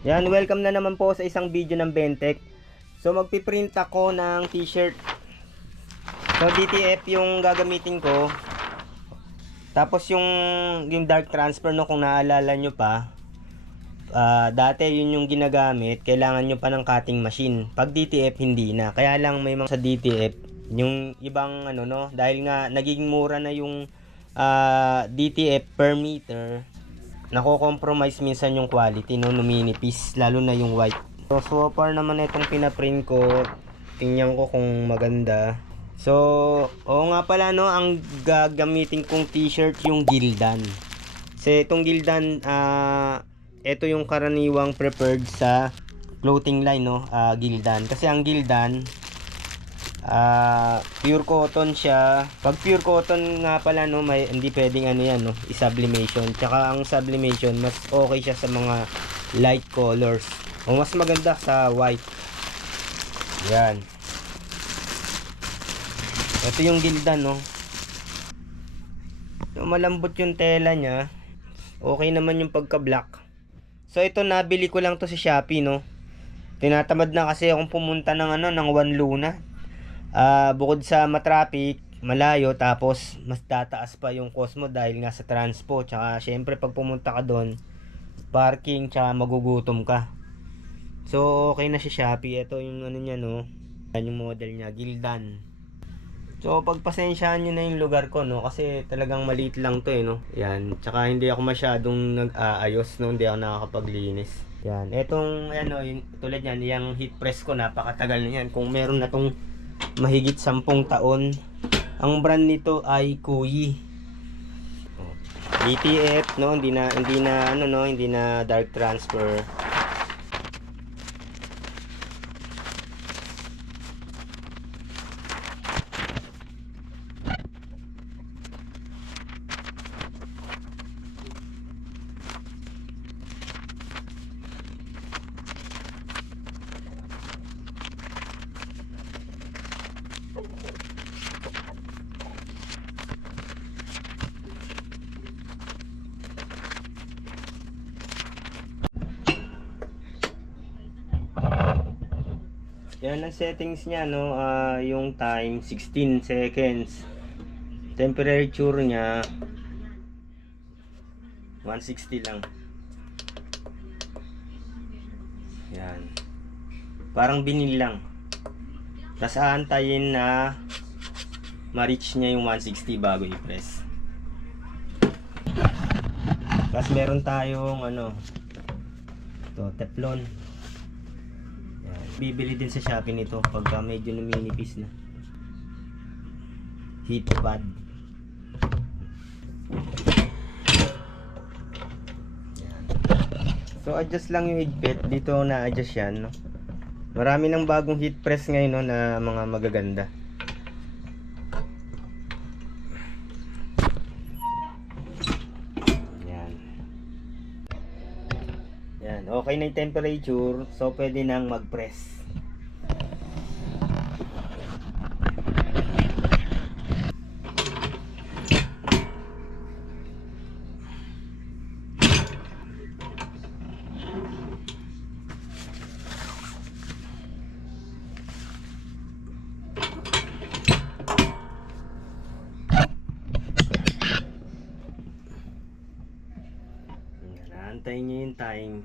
Yan, welcome na naman po sa isang video ng Bentech. So magpiprint ako ng t-shirt. So DTF yung gagamitin ko. Tapos yung dark transfer, no, kung naalala nyo pa, dati yun yung ginagamit, kailangan nyo pa ng cutting machine. Pag DTF hindi na. Kaya lang may mga sa DTF, yung ibang ano, no, dahil nga naging mura na yung DTF per meter, nako-compromise minsan yung quality, no, numinipis, lalo na yung white. So far naman itong pinaprint ko, tingnan ko kung maganda. So, oo nga pala, no, ang gagamitin kong t-shirt yung Gildan. Kasi itong Gildan, ito yung karaniwang preferred sa clothing line, no, Gildan. Kasi ang Gildan, pure cotton siya. Pag pure cotton nga pala, no, may hindi pwedeng ano yan, no, sublimation. Tsaka ang sublimation mas okay siya sa mga light colors, o mas maganda sa white. Yan, ito yung Gildan, no. So, malambot yung tela niya, okay naman yung pagka black. So ito, nabili ko lang to sa Shopee, no. Tinatamad na kasi akong pumunta ng ano, ng One Luna. Bukod sa matraffic, malayo, tapos mas tataas pa yung cost mo dahil nga sa transpo. Tsaka syempre pag pumunta ka doon, parking, tsaka magugutom ka. So okay na si Shopee. Ito yung ano niya, no. Yan yung model niya, Gildan. So pagpasensyaan nyo na yung lugar ko, no, kasi talagang maliit lang to, no. Yan, tsaka hindi ako masyadong nag-aayos, no, hindi ako nakakapaglinis. Yan, etong ano, yung tulad yan, yung heat press ko, napakatagal na yan. Kung meron na tong mahigit 10 taon. Ang brand nito ay Kuyi. DTF, no, hindi na ano, no, hindi na dark transfer. Yan ang settings niya, no. Yung time 16 seconds. Temperature niya 160 lang. Yan. Parang binil lang. Tapos aantayin na ma-reach niya yung 160 bago i-press. Tapos meron tayong ano, ito, Teflon. Yan. Bibili din sa Shopee nito pagka medyo numinipis na. Heat pad. Yan. So adjust lang yung higpit. Dito na-adjust yan, no? Marami ng bagong heat press ngayon, no, na mga magaganda. Yan, okay na yung temperature, so pwede nang mag-press. Antayin nyo yung time.